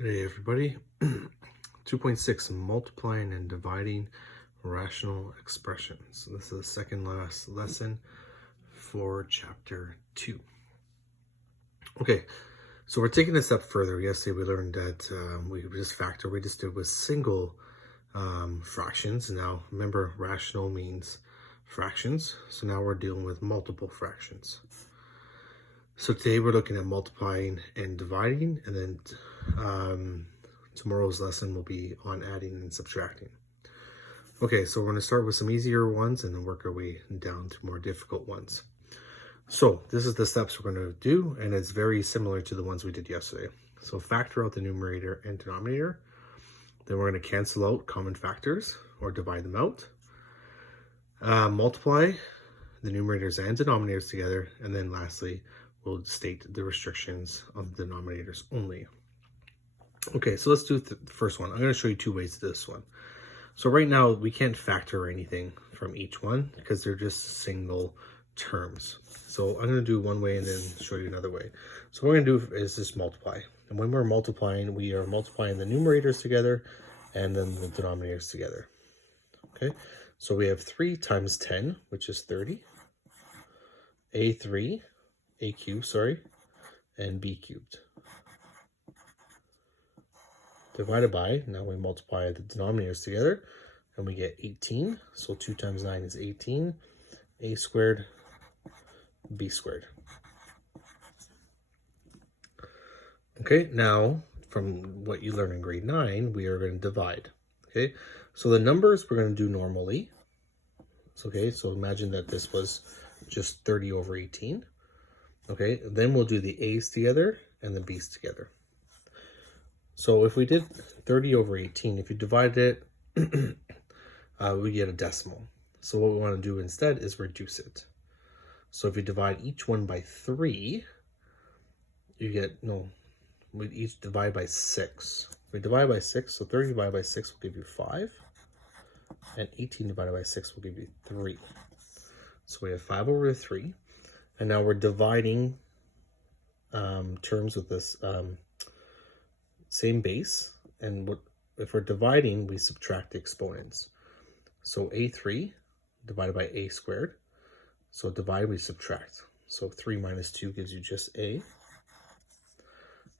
Hey everybody, 2.6 multiplying and dividing rational expressions. This is the second last lesson for chapter 2. Okay, so we're taking a step further. Yesterday we learned that we just did with single fractions. Now remember, rational means fractions, so now we're dealing with multiple fractions. So today we're looking at multiplying and dividing, and then tomorrow's lesson will be on adding and subtracting. Okay, so we're going to start with some easier ones and then work our way down to more difficult ones. So this is the steps we're going to do, and it's very similar to the ones we did yesterday. So factor out the numerator and denominator. Then we're going to cancel out common factors or divide them out. Multiply the numerators and denominators together, and then lastly, we'll state the restrictions on the denominators only. Okay, so let's do the first one. I'm going to show you two ways to this one. So right now, we can't factor anything from each one because they're just single terms. So I'm going to do one way and then show you another way. So what we're going to do is just multiply. And when we're multiplying, we are multiplying the numerators together and then the denominators together. Okay, so we have 3 times 10, which is 30. A cubed, and b cubed. Divided by, now we multiply the denominators together, and we get 18. So 2 times 9 is 18. A squared, b squared. Okay, now from what you learned in grade 9, we are going to divide. Okay, so the numbers we're going to do normally. Okay, so imagine that this was just 30 over 18. Okay, then we'll do the a's together and the b's together. So if we did 30 over 18, if you divide it, we get a decimal. So what we want to do instead is reduce it. So if you divide each one by 3, you get, we each divide by 6. We divide by 6, so 30 divided by 6 will give you 5. And 18 divided by 6 will give you 3. So we have 5 over 3. And now we're dividing terms with this same base. And if we're dividing, we subtract the exponents. So a3 divided by a squared. So divide, we subtract. So 3 minus 2 gives you just a.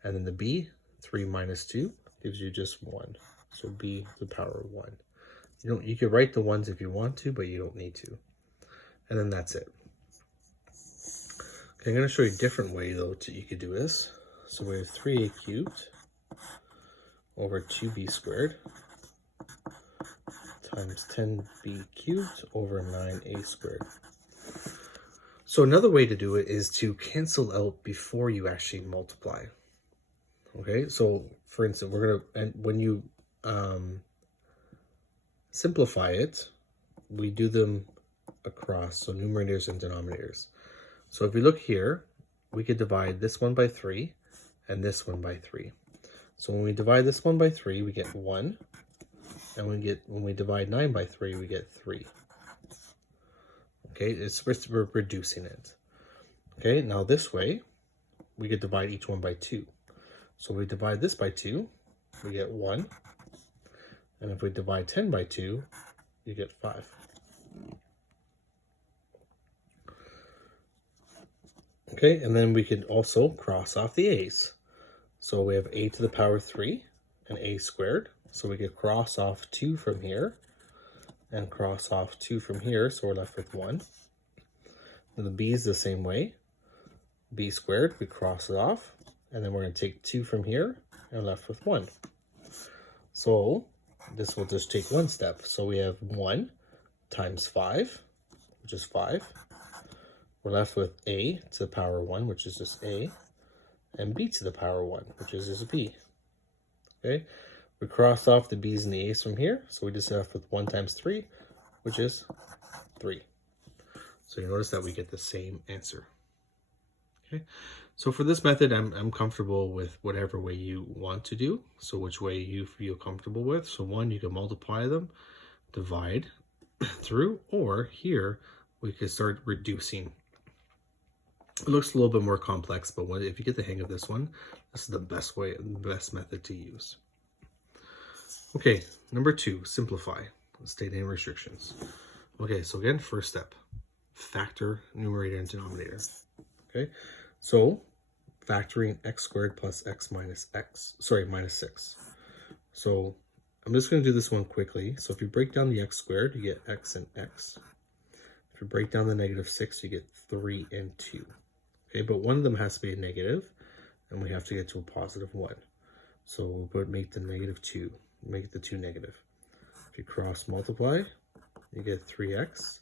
And then the b, 3 minus 2 gives you just 1. So b to the power of 1. You could write the ones if you want to, but you don't need to. And then that's it. Okay, I'm going to show you a different way, though, you could do this. So we have 3a cubed over 2b squared times 10b cubed over 9a squared. So another way to do it is to cancel out before you actually multiply. Okay, so for instance, and when you simplify it, we do them across, so numerators and denominators. So if we look here, we could divide this one by 3 and this one by 3. So when we divide this one by 3, we get 1. And when we divide 9 by 3, we get 3. Okay, we're reducing it. Okay, now this way, we could divide each one by 2. So we divide this by 2, we get 1. And if we divide 10 by 2, you get 5. Okay, and then we could also cross off the a's. So we have a to the power 3 and a squared. So we could cross off 2 from here and cross off 2 from here. So we're left with 1. And the b is the same way. B squared, we cross it off. And then we're going to take 2 from here and left with 1. So this will just take one step. So we have 1 times 5, which is 5. We're left with a to the power 1, which is just a, and b to the power 1, which is just b. Okay, we cross off the b's and the a's from here, so we just left with 1 times 3, which is 3. So you notice that we get the same answer. Okay, so for this method, I'm comfortable with whatever way you want to do. So which way you feel comfortable with. So one, you can multiply them, divide through, or here we could start reducing. It looks a little bit more complex, but if you get the hang of this one, This is the best way, the best method to use. Okay, number 2, simplify. State any restrictions. Okay, so again, first step, factor numerator and denominator. Okay, so factoring x squared plus x minus 6. So I'm just going to do this one quickly. So if you break down the x squared, you get x and x. If you break down the -6, you get 3 and 2. Okay, but one of them has to be a negative, and we have to get to a positive 1. So we'll make the -2, make the 2 negative. If you cross multiply, you get 3x,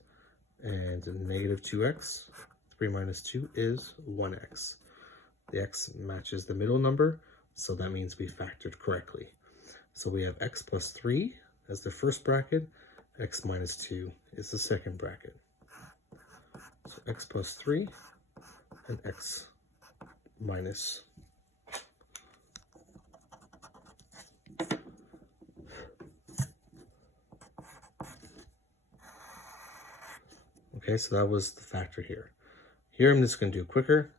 and -2x. 3 minus 2 is 1x. The x matches the middle number, so that means we factored correctly. So we have x plus 3 as the first bracket, x minus 2 is the second bracket. So x plus 3 and x minus. Okay, so that was the factor here. Here I'm just going to do it quicker.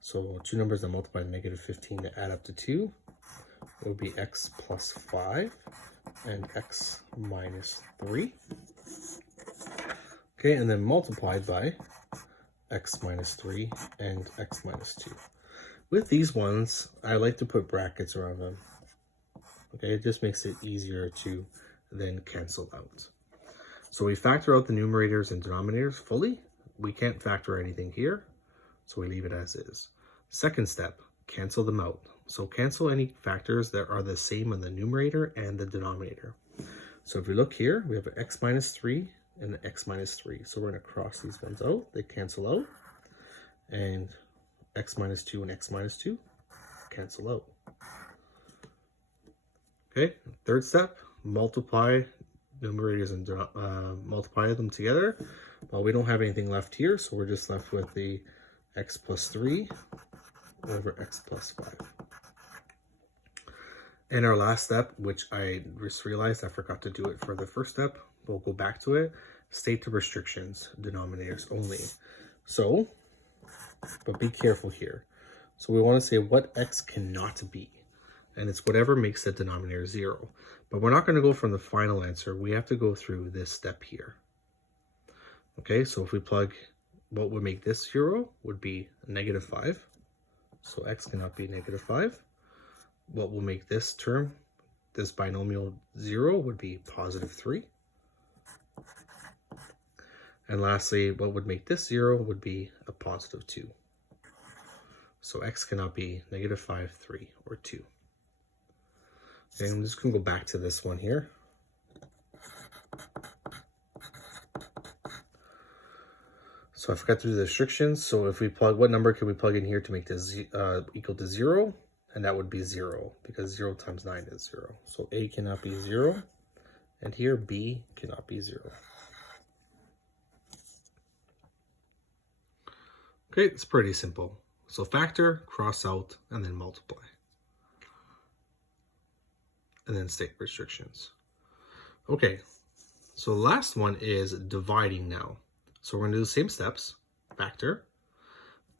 So two numbers that multiply -15 to add up to 2. It would be x plus 5 and x minus 3. Okay, and then multiplied by x minus 3 and x minus 2. With these ones, I like to put brackets around them. Okay, it just makes it easier to then cancel out. So we factor out the numerators and denominators fully. We can't factor anything here, so we leave it as is. Second step, cancel them out. So cancel any factors that are the same on the numerator and the denominator. So if we look here, we have an x minus 3 and an x minus 3. So we're going to cross these ones out. They cancel out. And x minus 2 and x minus 2 cancel out. Okay, third step, multiply numerators and multiply them together. Well, we don't have anything left here, so we're just left with the x plus 3 over x plus 5. And our last step, which I just realized I forgot to do it for the first step, we'll go back to it, state the restrictions, denominators only. So, but be careful here. So we want to say what x cannot be, and it's whatever makes the denominator 0. But we're not going to go from the final answer. We have to go through this step here. Okay, so if we plug what would make this 0 would be -5. So x cannot be -5. What will make this term, this binomial 0, would be +3. And lastly, what would make this 0 would be a +2. So x cannot be -5, 3, or 2. Okay, I'm just going to go back to this one here. So I forgot to do the restrictions. So if we plug, what number can we plug in here to make this equal to 0? And that would be 0, because 0 times 9 is 0. So a cannot be 0, and here b cannot be 0. Okay, it's pretty simple. So factor, cross out, and then multiply. And then state restrictions. Okay, so the last one is dividing now. So we're going to do the same steps, factor.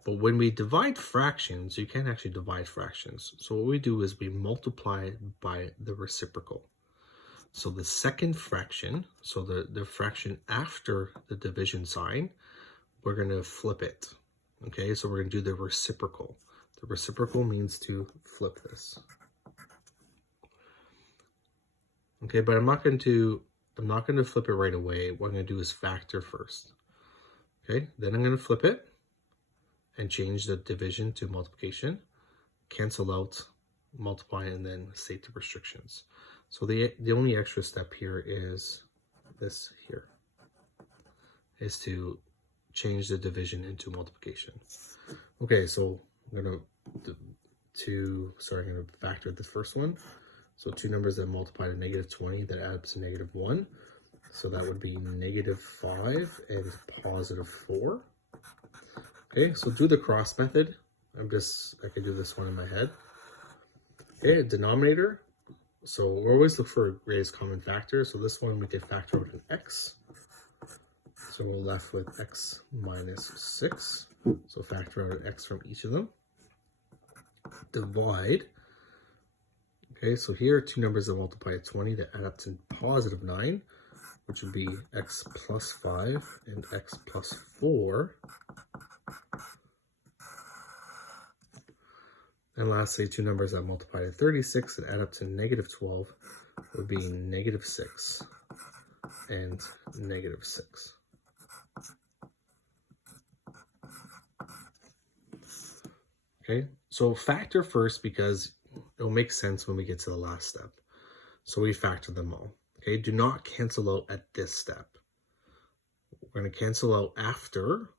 But when we divide fractions, you can't actually divide fractions. So what we do is we multiply by the reciprocal. So the second fraction, so the fraction after the division sign, we're going to flip it. Okay, so we're going to do the reciprocal. The reciprocal means to flip this. Okay, but I'm not going to flip it right away. What I'm going to do is factor first. Okay, then I'm going to flip it and change the division to multiplication, cancel out, multiply, and then state the restrictions. So the only extra step here is this here, is to change the division into multiplication. Okay, so I'm going to factor the first one. So two numbers that multiply to -20 that add up to -1. So that would be -5 and +4. Okay, so do the cross method. I can do this one in my head. Okay, denominator. So we always look for a greatest common factor. So this one we could factor out an x. So we're left with x minus 6. So factor out an x from each of them. divide. Okay, so here are two numbers that multiply at 20 that add up to positive 9, which would be x plus 5 and x plus 4. And lastly, two numbers that multiply to 36 that add up to negative 12 would be negative 6 and negative 6. Okay, so factor first because it'll make sense when we get to the last step. So we factor them all. Okay, do not cancel out at this step. We're going to cancel out after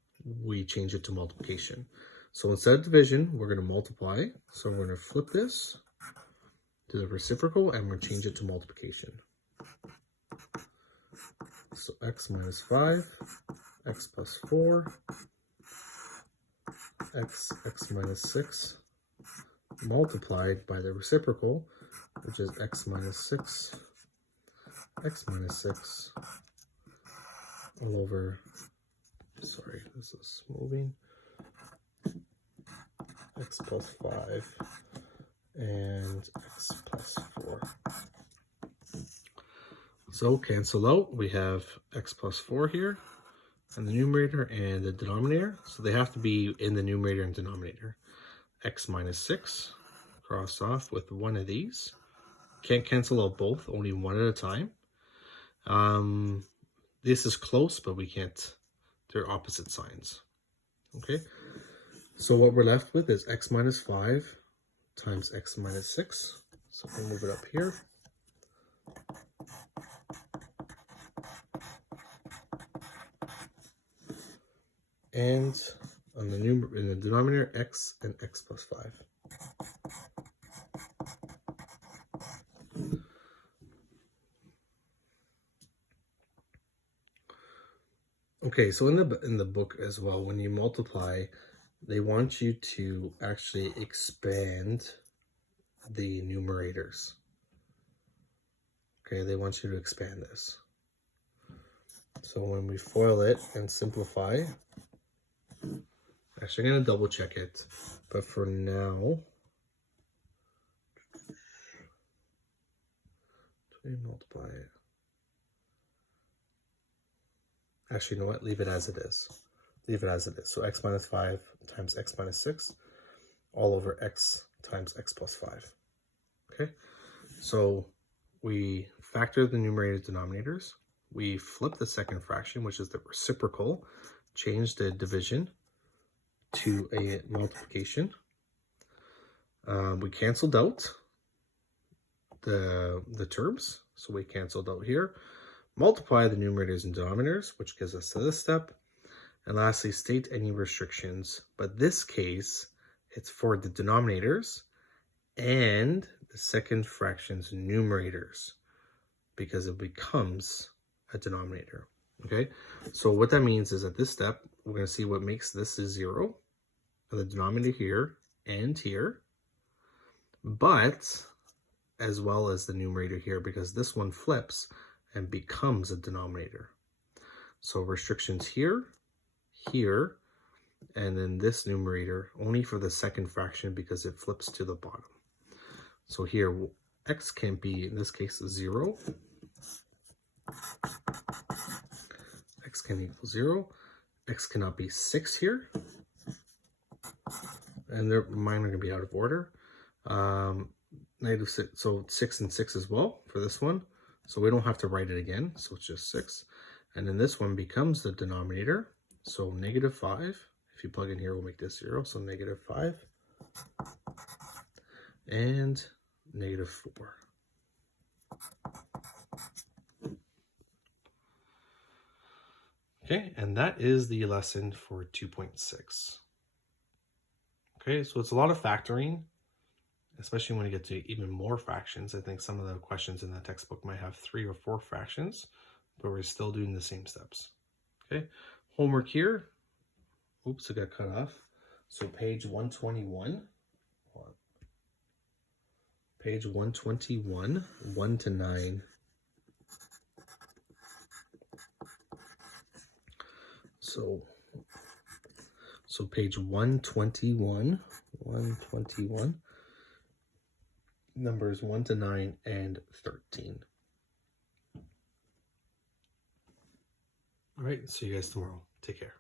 we change it to multiplication. So instead of division, we're going to multiply. So we're going to flip this to the reciprocal and we're going to change it to multiplication. So x minus 5, x plus 4, x minus 6, multiplied by the reciprocal, which is x minus 6, all over, sorry, this is moving, x plus 5 and x plus 4. So cancel out, we have x plus 4 here in the numerator and the denominator. So they have to be in the numerator and denominator. X minus 6, cross off with one of these. Can't cancel out both, only one at a time. This is close, but we can't, they're opposite signs. Okay, so what we're left with is x minus 5 times x minus 6. So we'll move it up here. And on the in the denominator, x and x plus 5. Okay, so in the book as well, when you multiply, they want you to actually expand the numerators. Okay, they want you to expand this. So when we FOIL it and simplify, actually I'm going to double check it, but for now, multiply it. Actually, you know what? Leave it as it is. Leave it as it is. So x minus 5 times x minus 6 all over x times x plus 5. Okay, so we factor the numerators denominators. We flip the second fraction, which is the reciprocal, change the division to a multiplication. We canceled out the terms, so we canceled out here. Multiply the numerators and denominators, which gives us to this step. And lastly, state any restrictions. But this case, it's for the denominators and the second fraction's numerators because it becomes a denominator. Okay, so what that means is at this step, we're going to see what makes this a 0, the denominator here and here, but as well as the numerator here, because this one flips and becomes a denominator. So restrictions here, here, and then this numerator only for the second fraction because it flips to the bottom. So here, x can't be, in this case, 0. X can equal 0. X cannot be 6 here. And mine are going to be out of order. Negative 6, so 6 and 6 as well for this one. So we don't have to write it again, so it's just 6. And then this one becomes the denominator. So negative 5, if you plug in here, we'll make this 0. So negative 5 and negative 4. Okay, and that is the lesson for 2.6. Okay, so it's a lot of factoring, especially when you get to even more fractions. I think some of the questions in the textbook might have 3 or 4 fractions, but we're still doing the same steps. Okay, homework here. Oops, it got cut off. So page 121. Page 121, 1 to 9. So So page 121, numbers 1 to 9 and 13. All right, see you guys tomorrow. Take care.